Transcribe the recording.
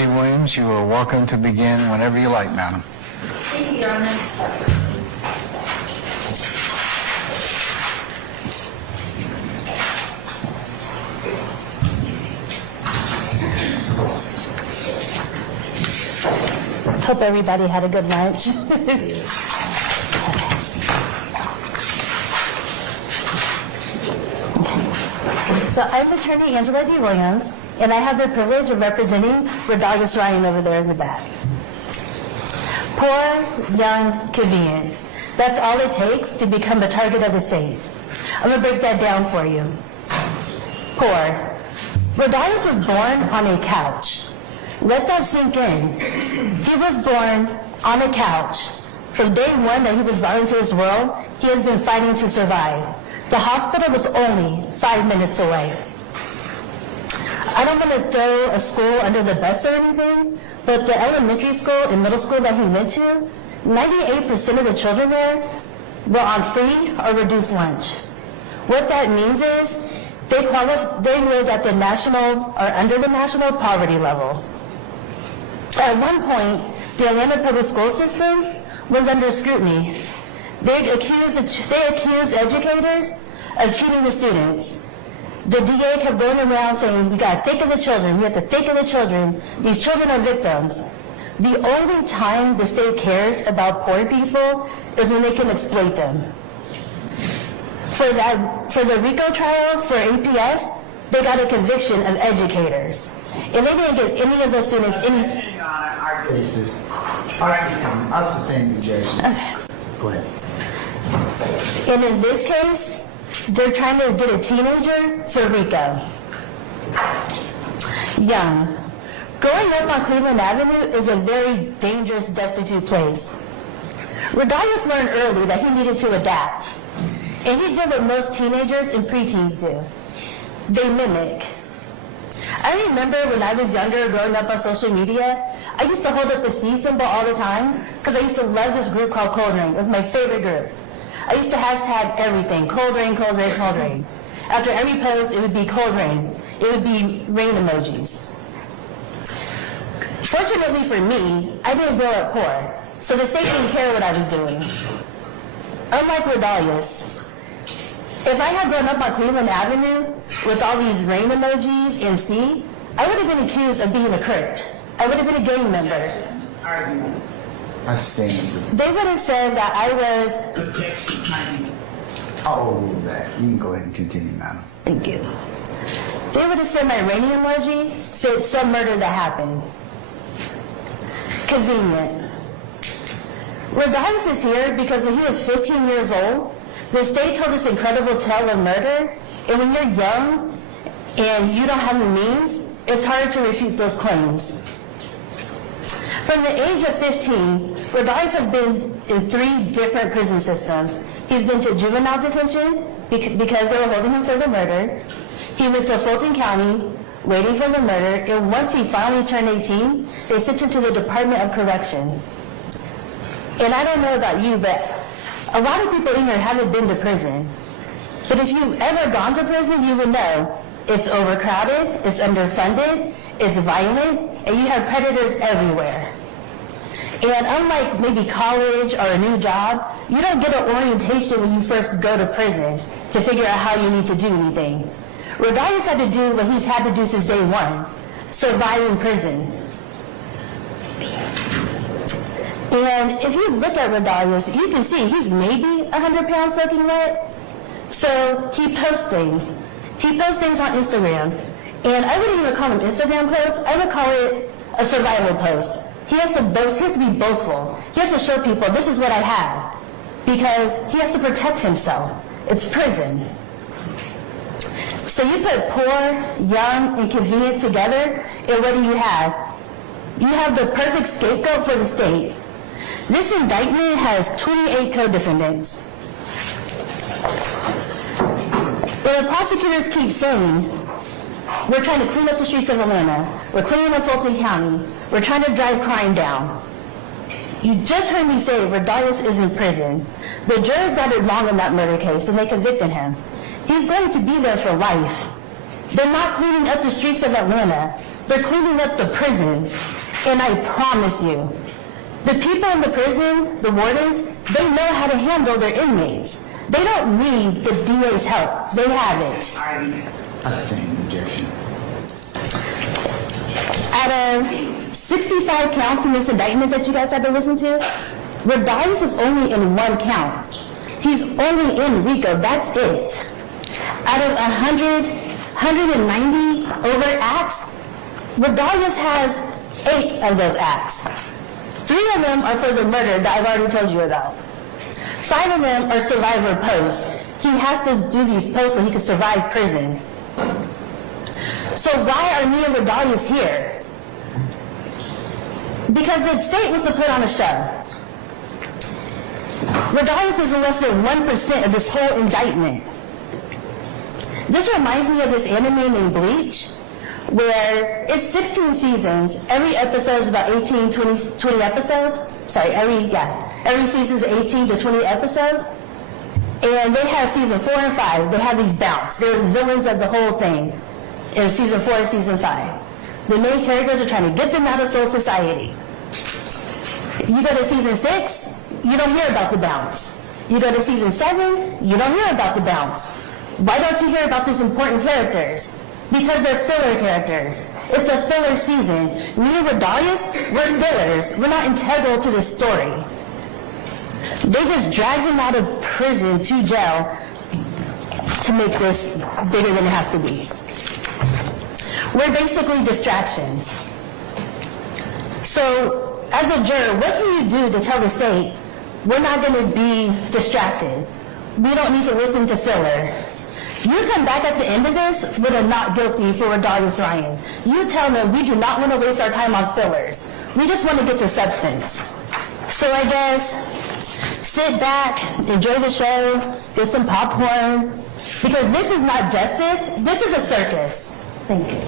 Trustee Williams, you are welcome to begin whenever you like, madam. Thank you, Your Honor. Hope everybody had a good lunch. So I'm Attorney Angela D. Williams, and I have the privilege of representing Rodalius Ryan over there in the back. Poor, young, convenient. That's all it takes to become the target of the state. I'm going to break that down for you. Poor. Rodalius was born on a couch. Let that sink in. He was born on a couch. From day one that he was brought into this world, he has been fighting to survive. The hospital was only 5 minutes away. I don't want to throw a school under the bus or anything, but the elementary school and middle school that he went to, 98% of the children there were on free or reduced lunch. What that means is they lived at the national or under the national poverty level. At one point, the Atlanta public school system was under scrutiny. They accused educators of cheating the students. The DA kept going around saying, we got to think of the children, we have to think of the children. These children are victims. The only time the state cares about poor people is when they can exploit them. For the RICO trial for APS, they got a conviction of educators. And they didn't give any of those students any... Our cases. I'll sustain the objection. Okay. Go ahead. And in this case, they're trying to get a teenager for RICO. Young. Growing up on Cleveland Avenue is a very dangerous, destitute place. Rodalius learned early that he needed to adapt. And he did what most teenagers and preteens do. They mimic. I remember when I was younger, growing up on social media, I used to hold up a C symbol all the time because I used to love this group called Cold Rain. It was my favorite group. I used to hashtag everything, cold rain, cold rain, cold rain. After every post, it would be cold rain. It would be rain emojis. Fortunately for me, I didn't grow up poor, so the state didn't care what I was doing. Unlike Rodalius, if I had grown up on Cleveland Avenue with all these rain emojis and C, I would have been accused of being a crook. I would have been a gang member. I stand. They would have said that I was... Oh, that. You can go ahead and continue, madam. Thank you. They would have said my raining emoji fit some murder that happened. Convenient. Rodalius is here because when he was 15 years old, the state told this incredible tale of murder, and when you're young and you don't have the means, it's hard to refute those claims. From the age of 15, Rodalius has been in 3 different prison systems. He's been to juvenile detention because they were holding him for the murder. He went to Fulton County waiting for the murder, and once he finally turned 18, they sent him to the Department of Correction. And I don't know about you, but a lot of people in here haven't been to prison. But if you've ever gone to prison, you would know it's overcrowded, it's underfunded, it's violent, and you have predators everywhere. And unlike maybe college or a new job, you don't get an orientation when you first go to prison to figure out how you need to do anything. Rodalius had to do what he's had to do since day one, survive in prison. And if you look at Rodalius, you can see he's maybe 100 pounds soaking wet. So he posts things. He posts things on Instagram. And I wouldn't even call them Instagram posts. I would call it a survival post. He has to boast. He has to be boastful. He has to show people, this is what I have. Because he has to protect himself. It's prison. So you put poor, young, and convenient together, and what do you have? You have the perfect scapegoat for the state. This indictment has 28 co-defendants. And the prosecutors keep saying, we're trying to clean up the streets of Atlanta. We're cleaning up Fulton County. We're trying to drive crime down. You just heard me say Rodalius is in prison. The jurors got it wrong in that murder case, and they convicted him. He's going to be there for life. They're not cleaning up the streets of Atlanta. They're cleaning up the prisons. And I promise you, the people in the prison, the wardens, they know how to handle their inmates. They don't need the DA's help. They have it. I sustain objection. Out of 65 counts in this indictment that you guys have to listen to, Rodalius is only in one count. He's only in RICO, that's it. Out of 190 overt acts, Rodalius has 8 of those acts. 3 of them are for the murder that I've already told you about. 5 of them are survivor posts. He has to do these posts so he can survive prison. So why are me and Rodalius here? Because the state was to put on a show. Rodalius is in less than 1% of this whole indictment. This reminds me of this anime named Bleach, where it's 16 seasons. Every episode is about 18, 20 episodes. Sorry, every season is 18 to 20 episodes. And they have season 4 and 5. They have these bouts. They're villains of the whole thing in season 4 and season 5. The main characters are trying to get them out of soul society. You go to season 6, you don't hear about the bounce. You go to season 7, you don't hear about the bounce. Why don't you hear about these important characters? Because they're filler characters. It's a filler season. Me and Rodalius, we're fillers. We're not integral to the story. They just drag him out of prison to jail to make this bigger than it has to be. We're basically distractions. So, as a juror, what can you do to tell the state, we're not going to be distracted. We don't need to listen to filler. You come back at the end of this with a not guilty for Rodalius Ryan. You tell them we do not want to waste our time on fillers. We just want to get to substance. So I guess sit back, enjoy the show, get some popcorn, because this is not justice, this is a circus. Thank you.